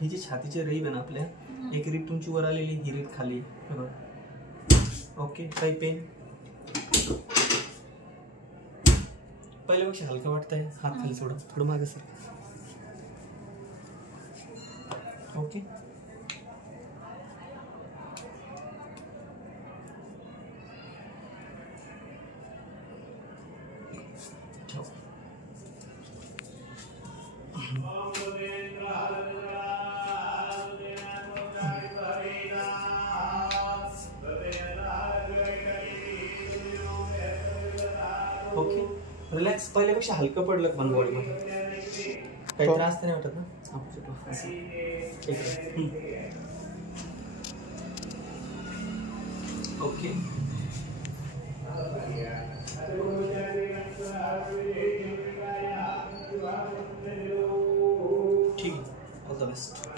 ही जी छातीची रेब आहे ना आपल्या, एक रेब तुमची वर आलेली, ही रेब खाली. ओके, काही पेन? पहिल्यापेक्षा हलकं वाटतंय. हात खाली सोडा, थोडं मागे सर. Okay, okay. रिलॅक्स. पहिल्यापेक्षा हलकं पडलं पण बॉडीमध्ये काही त्रास तर नाही वाटत ना? ओके, ठीक आहे. All the best.